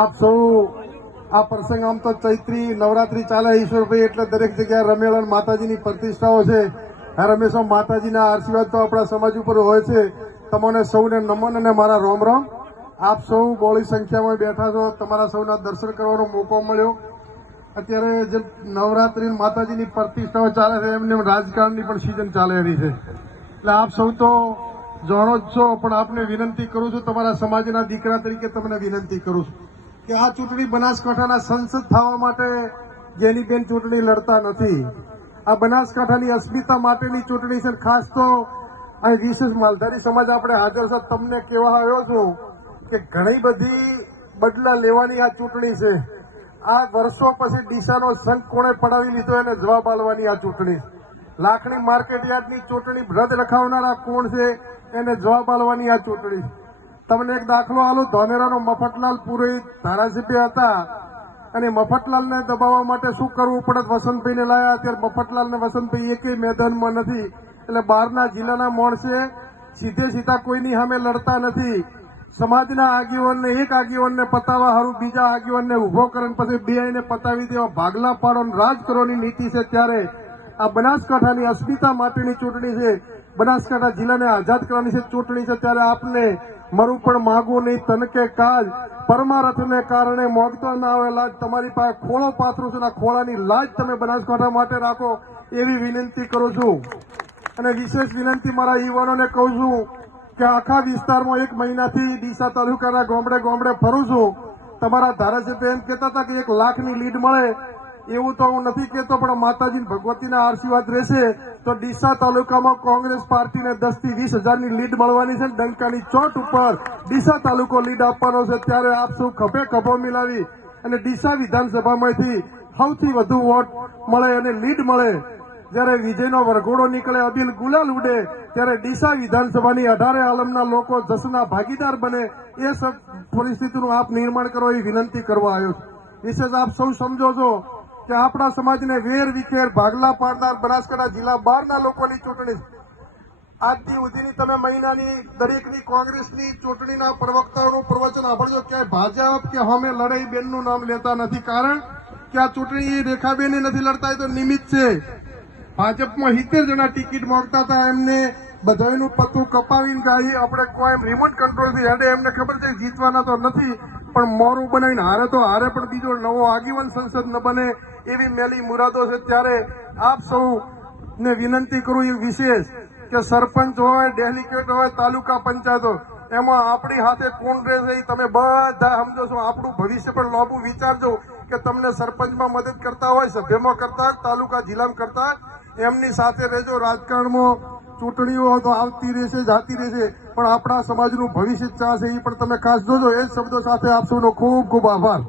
આપ સૌ આ પ્રસંગ આમ તો ચૈત્રી નવરાત્રી ચાલે ઈશ્વરભાઈ એટલે દરેક જગ્યાએ રમેલા માતાજીની પ્રતિષ્ઠાઓ છે. હર હંમેશા માતાજીના આશીર્વાદ તો આપણા સમાજ ઉપર હોય છે. તમને સૌને નમન અને મારા રોમ રોમ. આપ સૌ બહોળી સંખ્યામાં બેઠા છો, તમારા સૌના દર્શન કરવાનો મોકો મળ્યો. અત્યારે જે નવરાત્રી માતાજીની પ્રતિષ્ઠાઓ ચાલે છે એમને રાજકારણની પણ સિઝન ચાલે એવી છે. એટલે આપ સૌ તો જાણો જ છો, પણ આપને વિનંતી કરું છું, તમારા સમાજના દીકરા તરીકે તમને વિનંતી કરું છું કે આ ચૂંટણી બનાસકાંઠાના સંસદ થવા માટે જેનીબેન ચૂંટણી લડતા નથી. આ બનાસકાંઠાની અસ્મિતા માટેની ચૂંટણી છે. ખાસ તો અહીં વિશેષ માલધારી સમાજ આપણે હાજર છે. તમને કહેવા આવ્યો છું કે ઘણી બધી બદલા લેવાની આ ચૂંટણી છે. આ વર્ષો પછી ડીસાનો સંઘ કોણે પડાવી લીધો એને જવાબ આપવાની આ ચૂંટણી. લાખણી માર્કેટ યાર્ડની ચૂંટણી રદ રખાવનારા કોણ છે એને જવાબ આપવાની આ ચૂંટણી. તમને એક દાખલો આલું. ધાનેરાનો મફતલાલ પુરોહિત ધારાસભ્ય હતા અને મફતલાલને દબાવવા માટે શું કરવું પડે, વસંતભાઈને લાયા. અત્યારે મફતલાલ ને વસંતભાઈ એકેય મેદાનમાં નથી. એટલે બહારના જિલ્લાના માણસે સીધે સીધા કોઈની સામે લડતા નથી. સમાજના આગેવાનને એક આગેવાનને પતાવવા હારું બીજા આગેવાનને ઉભો કરીને પછી બેયને પતાવી દેવા, ભાગલા પાડો રાજ કરવાની નીતિ છે. ત્યારે આ બનાસકાંઠાની અસ્મિતા માટેની ચૂંટણી છે. બનાસકાંઠા જિલ્લાને આઝાદ કરવાની છે ચૂંટણી છે. ત્યારે આપને મરું પણ માગવું નહીં, તનકે કાજ પરમારથને કારણે મોગતો ના આવે લાજ. તમારી પાસે ખોળો પાથરું છે, ખોળાની લાજ તમે બનાસકાંઠા માટે રાખો એવી વિનંતી કરું છું. અને વિશેષ વિનંતી મારા યુવાનોને કહું છું કે આખા વિસ્તારમાં 1 મહિનાથી ડીસા તાલુકાના ગામડે ગામડે ફરું છું. તમારા ધારાસભ્ય એમ કહેતા હતા કે 1 લાખની લીડ મળે, એવું તો હું નથી કહેતો, પણ માતાજી ભગવતીના આશીર્વાદ રહેશે તો ડીસા તાલુકામાં કોંગ્રેસ પાર્ટીને 10 થી 20 હજારની લીડ મળવાની છે. ડંકાની ચોટ ઉપર ડીસા તાલુકો લીડ આપવાનો છે. ત્યારે આપ સૌ ખભે ખભો મિલાવી અને ડીસા વિધાનસભામાંથી સૌથી વધુ વોટ મળે અને લીડ મળે. જયારે વિજયનો વરઘોડો નીકળે, અબીલ ગુલાલ ઉડે, ત્યારે ડીસા વિધાનસભાની 18 આલમના લોકો જશના ભાગીદાર બને એ પરિસ્થિતિનું આપ નિર્માણ કરો એ વિનંતી કરવા આવ્યો છું. વિશેષ આપ સૌ સમજો છો કે આપણા સમાજને વેર વિખેર ભાગલા પાડનાર બનાસકાંઠા જિલ્લા બહારના લોકોની ચૂંટણી આજથી સુધીની તમે મહિનાની દરેકની કોંગ્રેસની ચૂંટણીના પ્રવક્તાઓનું પ્રવચન સાંભળજો. ક્યાંય ભાજપ કે અમે લડાઈ બેનનું નામ લેતા નથી. કારણ કે આ ચૂંટણી રેખાબેને નથી લડતા, એ તો નિમિત્ત છે. ભાજપમાં 70 જણા ટિકિટ માંગતા હતા, એમને બધાનું પત્તું કપાવીને જાય. આપણે કોઈ રિમોટ કંટ્રોલથી હેડે, એમને ખબર છે જીતવાના તો નથી, પણ મોરું બનાવીને હારે તો હારે, પણ બીજો નવો આગેવાન સંસદ ન બને એવી મેલી મુરાદો છે. ત્યારે આપ સૌને વિનંતી કરું એ વિશેષ કે સરપંચ હોય, ડેલિગેટ હોય, તાલુકા પંચાયતો, એમાં આપણી હાથે કોણ રહેશે એ તમે બધા સમજો છો. આપણું ભવિષ્ય પણ લાંબુ વિચારજો કે તમને સરપંચમાં મદદ કરતા હોય, સભ્યમાં કરતા હોય, તાલુકા જિલ્લામાં કરતા હોય, એમની સાથે રહેજો. રાજકારણમાં ચૂંટણીઓ તો આવતી રહેશે, જાતી રહેશે, પણ આપણા સમાજનું ભવિષ્ય ચાહશે એ પણ તમે ખાસ જોજો. એ જ શબ્દો સાથે આપ સૌનો ખૂબ ખૂબ આભાર.